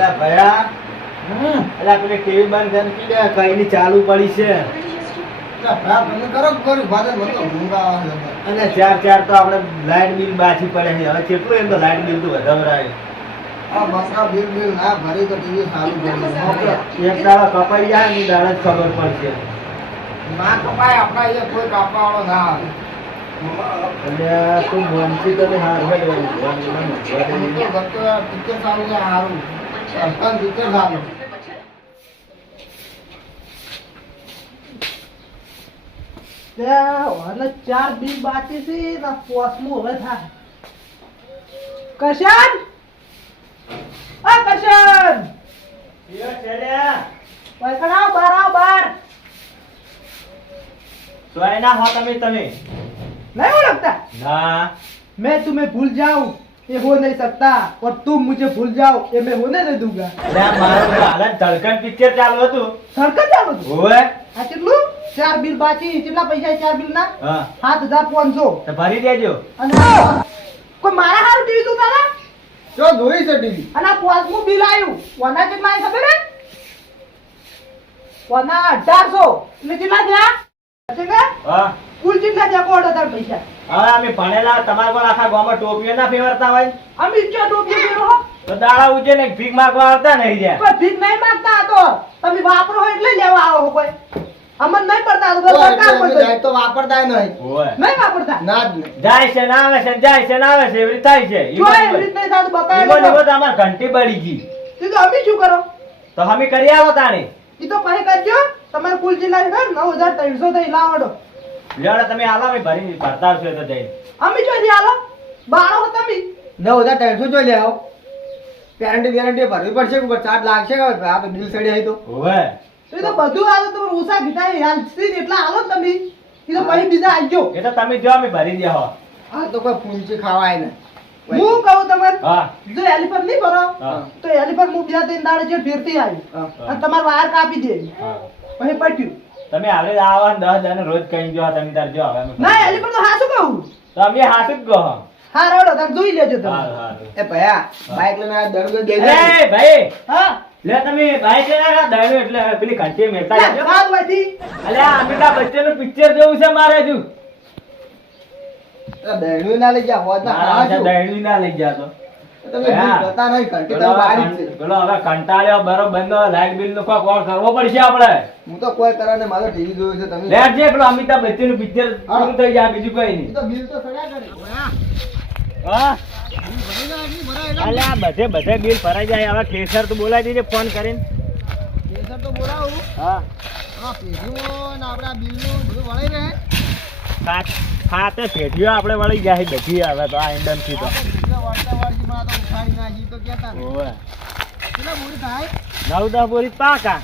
અલ્યા ભયા. પેલી ટીવી બંધ કરો કે છે. અને ચાર ચાર તો આપણે લાઇટ બિલ બાછી પડે છે. હવે કેટલું એમ તો લાઇટ બિલ તો વધાવરાય. ના એક દાડો કપાઈ જાય ને દાડે જ ખબર પડશે. ના કપાય આપણા કોઈ કાપવા વાળો ના આવે. એટલે તું વંચિત અને હાર હોય તો ગતો પિક્ચર સારું છે સારું સરપંચ પિક્ચર સારું ત્યાં હવે ચાર બિલ બાકી છે ને પોસમું હવે થાય કશાન આ કશાન પકડ આવ બાર આવ બાર સોયના હો તમે તમે नहीं ओळखता ના मैं तुम्हें भूल जाऊं ये हो नहीं सकता और तुम मुझे भूल जाओ ये मैं होने नहीं दूंगा એટલે આ મારું તો હાલ જ ધડકન પિક્ચર ચાલુ હતું સરકત જાવ છું ઓવે આ કેટલું ચાર બિલ બાકી કેટલા પૈસા છે ચાર બિલ ના હા સાત હજાર પાંચસો તો ભરી દેજો અને આ કોઈ મારા હારું ટીવી તું તારા જો જોઈ છે ટીવી અને આ પાંચમું બિલ આવ્યું કોના કેટલા આવ્યા ખબર હે કોના અઢારસો એટલે કેટલા થયા છે કે? હા. કુલ કેટલા થયા કોણ હજાર પૈસા? હવે અમે ભણેલા તમારા પર આખા ગામમાં ટોપીઓ ના ફેરવતા હોય. અમે ઈચ્છા ટોપી પહેરો તો દાડા ઉજે ને ભીખ માંગવા આવતા નહીં રહ્યા. કોઈ ભીખ નહીં માંગતા તો. તમે વાપરો એટલે લેવા આવો કોઈ. અમન નહીં પડતા તો તો સરકાર એટલે જાય તો વાપરતા નહીં. નહીં વાપરતા? ના જાય છે ને આવે છે જાય છે ને આવે છે એવી થાય છે. જો એવી રીતે નહીં થતું બકાય ઈવન લોકો. ઈવન ઘંટી બળી ગઈ. તે તો અમે શું કરો? તો અમે કરી આવો તાણી. એ તો પછી કરજો. તમારે કુલ જિલ્લા છે નવ હજાર ત્રણસો થઈ લાવડો લેવડે તમે આલા અમે ભરી ભરતા આવશો તો જઈ અમે ચોથી આલા. બાળો તમે. નવ હજાર ત્રણસો જોઈ લે આવો. ગેરંટી ગેરંટી ભરવી પડશે કે ચાર્જ લાગશે કે આ તો બિલ સડી આવી તો. ઓવે. તો એ તો બધું આલો તો ઓછા ભીટાઈ હાલ સીન એટલા આલો તમે? એ તો પછી બીજા આવજો. એ તો તમે જો અમે ભરી દે હો. આ તો કોઈ પૂંચી ખાવાય ને હું કહું તમારે હા. જો એલિફન્ટ નહીં ભરો તો એલિફન્ટ હું બીજા ત્રણ દાડે જે ફેરતી આવી અને તમારે વાયર કાપી દે. હા. પછી પટ્યું. તમે આવે આવા ને દસ જણ રોજ કઈ જો તમે તાર જો આવે ના એટલે તો હાસું કહું? તમે અમે જ કહો. હા રોડો તાર જોઈ લેજો તમે. એ ભયા બાઈક લઈને દઈ દે એ ભાઈ હા? લે તમે બાઈક લઈને દાડો એટલે પેલી ઘંટી મેળતા જજો સાત વાગી અલ્યા અમિતાભ બચ્ચનનું પિક્ચર જોવું છે મારે હજુ. દહેણું ના લઈ ગયા હોત ના. દહેડવી ના લઈ ગયા તો. તમે બિલ હા. બતા નહીં ઘંટી પેલો તો બહાર જ હવે છે. કં- પેલો હવે કંટાળ્યો બરોબર લાઈટ બિલ નો કોઈ કોલ કરવો પડશે આપણે? હું તો કોઈ કરવા મારો ટીવી જોયું છે તમે લેટ જે પેલો અમિતાભ બચ્ચનનું પિક્ચર પૂરું થઈ જાય બીજું કઈ નહીં. તો બિલ તો કરે. બધે બધે બિલ ભરાઈ જાય. હવે કેસર તો બોલાવી દેજે ફોન કરીને. કેસર તો બોલાવું. હા. આ પેઢીઓ ને આપણા બિલનું બધું વળાઈ રહે. ખાતે પેઢીઓ આપણે વળી જાય બધી હવે તો આ ઇન્ડમથી તો. આ તો ઉખાડી નાખી તો કહેતા ઓવે. કેટલા મૂડી થાય નવ દસ બોરી પાકા.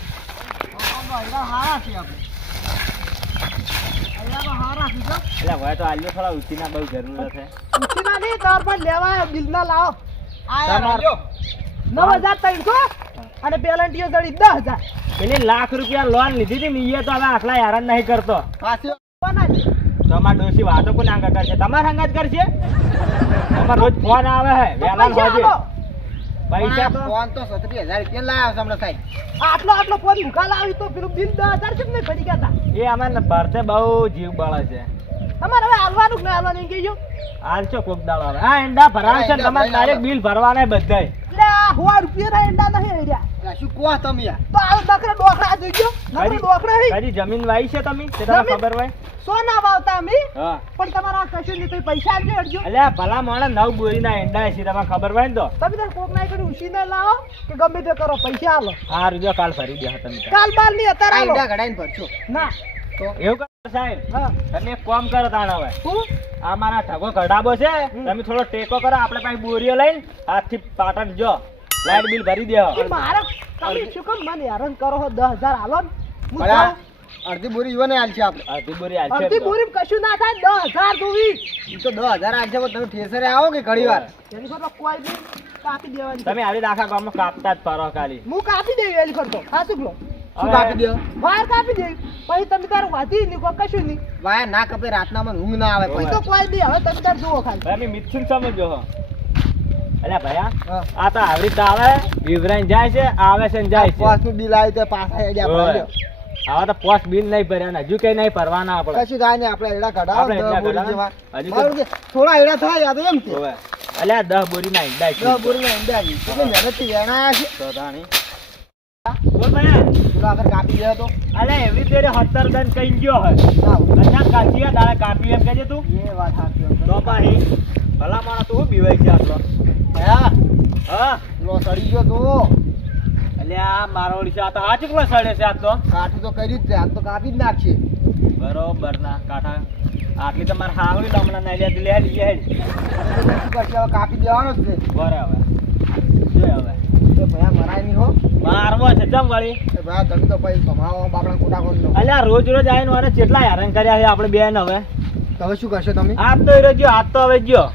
આમ તો અહીંયા હારા છે આપણે. અહીંયા તો હારા છે જો. એટલે હવે તો આલ્યો થોડા ઉછીના બહુ જરૂર છે ઉછીના નહીં તાર પણ લેવા બિલ ના લાવો. આ યાર નવ હજાર ત્રણસો અને પેલન્ટીઓ જડી દસ હજાર. પેલી લાખ રૂપિયા લોન લીધી હતી ને એ તો હવે આખલા હેરાન નહીં કરતો. પાછી? તમાર ડોશી વાતો કોને આંગા કરશે? તમારે હંગાત કરશે? તમાર રોજ ફોન આવે હે વેલા પૈસા હોજે. પૈસા ફોન તો સત્રી રૂપિયા લાવ્યો છે હમણાં સાહેબ. આટલો આટલો ફોન મુકા લાવી તો પેલું બિલ 10000 કેમ નહીં પડી ગયા એ અમારે ભરતે બહુ જીવ બળે છે. તમારે હવે હાલવાનું કે હાલવાનું એમ કહેજો. હાલશો કોક દાળ આવે હા એંડા ભરાવશે છે તમારે ડાયરેક્ટ બિલ ભરવાના બધાય. એટલે આ હોવા રૂપિયા એંડા નહીં શું કહો તમે યાર તો આ નકરા ડોકરા જોઈજો નકરા ડોકરા હી. જમીન વાઈ છે તમે? તે તમને ખબર હોય? સોના વાવતા અમે? પણ તમારા કશું નહીં તો પૈસા આપજો અડજો. એટલે ભલા માણસ નવ બોરીના એંડા છે તમને ખબર હોય ને તો. તમે તાર કોક ના કરી ઉછીને લાવો કે ગમે તે કરો પૈસા આલો. હા રૂજો કાલ ફરી દે તમે. કાલ બાલની અત્યારે આલો. એંડા ઘડાઈને ભરજો. ના. તો? એવું કરો સાહેબ હા. તમે એક કામ કરો તાણ હવે. હું? આ મારા ઠગો કઢાબો છે તમે થોડો ટેકો કરો આપણે પાસે બોરીઓ લઈને હાથથી પાટણ જો. લાઈટ બિલ ભરી દે. મારા તમે શું કામ મને હેરાન કરો છો? દસ હજાર ને. અડધી બોરી ઈવોને આલશે આપણે અડધી બોરી હાલશે અડધી બોરી કશું ના થાય દસ હજાર જોવી. ઈ તો દસ હજાર આલશે પણ તમે ઠેસરે આવો કે ઘડી વાર? એની પર તો કોઈ બી કાપી દેવાની. તમે આવી આખા ગામમાં કાપતા જ ફરો ખાલી. હું કાપી દેવી એલી કરતો હાસુક લો શું કાપી દે? વાયર કાપી દે. પછી તમે તારું વાતી ની કોઈ કશું નહીં. વાયા ના કપે રાતના મને ઊંઘ ના આવે પછી તો કોઈ. બી હવે તમે તાર જુઓ ખાલી. ભાઈ મિથુન સમજો હો. અલ્યા ભયા આ તો આવડી આવે વિવરાઈ જાય છે આવે છે ને જાય છે. પોસ્ટ બિલ આવ્યું તો પાછા હેડ્યા આવા તો પોસ્ટ બિલ નહીં ભર્યા હજુ કઈ નહીં ભરવાના આપણે. કશું થાય નહીં આપણે એડા કઢાવો આપણે હજી થોડા એડા થાય યાદ એમ કે. અલ્યા દસ બોરી ના ઈંડા છે. બોરી ના ઈંડા છે. કેટલી મહેનતથી વેણાયા છે. તો તાણી. બોલ ભયા. પેલો આગળ કાપી ગયો તો. અલ્યા એવી રીતે સત્તર દન કઈ ગયો હોય. અચ્છા કાચીયા દાડે કાપી એમ કહેજે તું. એ વાત સાચી. તો પાહી ભલા માણસ તું બીવાય છે આટલો. ભયા? હા સડી ગયો તો. અલ્યા મારો ઓળી છે આ તો આ ચૂકલો સડે છે આ તો? કાઠું તો કર્યું જ છે આજ તો કાપી જ નાખશે. બરોબર ના કાંઠા. આટલી તમારે હાવડી તો હમણાં નહીં લેતી લે લઈએ કરશે હવે? કાપી દેવાનો જ છે. બરે હવે? જોઈ હવે ભયા મરાય નહીં હો. મારવો છે ચમ વળી? ભયા તમે તો પછી કમાવો બાપડા ખોટા કોણ અલ્યા રોજ રોજ આવીને મારે કેટલા હેરાન કર્યા છે આપણે બેન હવે? તમે શું કરશો તમે? આજ તો રહ્યો ગયો આજ તો હવે ગયો.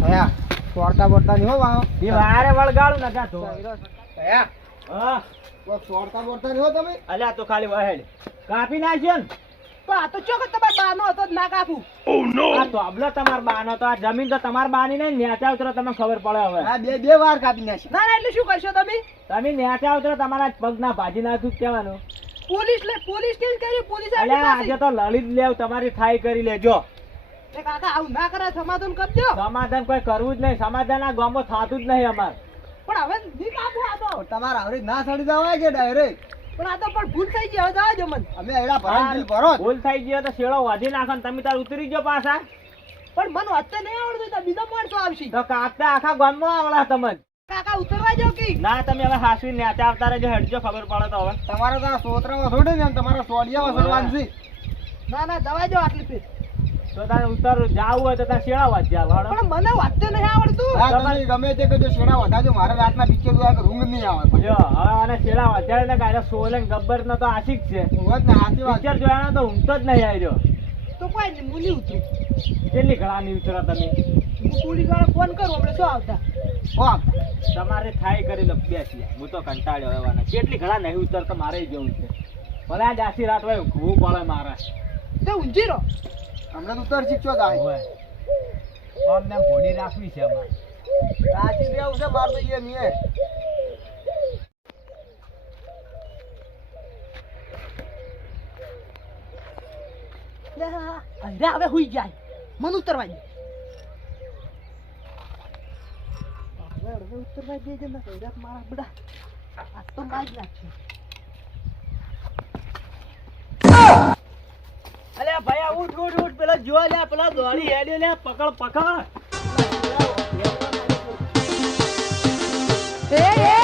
ભયા સોડતા બોડતા નહીં હો વાહ એ વારે વળગાડું ને કાં તો. કયા? હા. કોક સોડતા બોડતા નહીં હો તમે? અલ્યા તો ખાલી વહેડ કાપી નાખ્યો ને? તો આ તો ચોક તમાર બાનો હતો ના કાપું. આ તો અબલો તમાર બાનો તો આ જમીન તો તમાર બાની નહીં નેચા ઉતરો તમને ખબર પડે હવે. હા બે બે વાર કાપી નાખી ના ના એટલે શું કરશો તમે? તમે નેચા ઉતરો તમારા પગ ના ભાજી નાખ્યું કહેવાનું. પોલીસ લે પોલીસ કેસ કરી પોલીસ અલ્યા આજે તો લલિત લેવ તમારી થાય કરી લેજો. કાકા આવું ના કરે સમાધાન કરજો. સમાધાન કોઈ કરવું જ નહીં. સમાધાન આ ગામો થતું જ નહીં અમાર. પણ હવે નહીં કાપું આ તો તમારા આવરી ના સડી જવાય છે ડાયરેક્ટ? પણ આ તો પણ ભૂલ થઈ ગઈ હવે જવા દો અમે એડા ભરાન બિલ ભરો ભૂલ થઈ ગયો તો શેડો વાધી નાખો તમે તાર ઉતરી ગયો પાછા. પણ મને અત્યારે નહીં આવડતું તો બીજો માણસો આવશે. તો કાકતા આખા ગામમાં આવડા તમને. કાકા ઉતરવા જાવ કે? ના તમે હવે હાસવી નેચા આવતા રહેજો હેડજો ખબર પડે તો હવે. તમારે તો સોતરામાં થોડે ને તમારા સોડિયા વસડવાનું છે. ના ના દવા જો આટલી તો તારે ઉતર જાવું હોય તો તારે શેડા વાંચ્યા વાળો પણ મને વાંચતે નહીં આવડતું. હા તમે ગમે તે કજો શેડા વધાજો મારે રાતના પિક્ચર જોયા કે ઊંઘ નહીં આવે જો હવે આને શેડા ને કાંઈ સોલે ગબ્બર નો તો આશિક છે. ઊંઘ જ ને વાત પિક્ચર જોયાનો તો ઊંઘતો જ નહીં આવ્યો તો કોઈ નહીં મુની ઉતરું. કેટલી ઘણા ની ઉતરો તમે? હું ફોન કરું હમણાં શું આવતા? હો તમારે થાય કરી લો બેસી હું તો કંટાળ્યો રહેવાના કેટલી ઘણા નહીં ઉતરતા મારે જવું છે. ભલે આજ આખી રાત હોય ઊંઘવું પડે મારે. તે ઊંઝી રહો. હમણાં તો ઉતર શીખશો તાય હોય ને ભોડી રાખવી છે અમારે. રાજી રહેવું છે માર તો એ અરે હવે હુઈ જાય મન ઉતરવા દે. ઉતરવા દે મારા બડા. આ તો માર જ જો લે પેલા દોડી હેડે લે પકડ પકડ. એ એ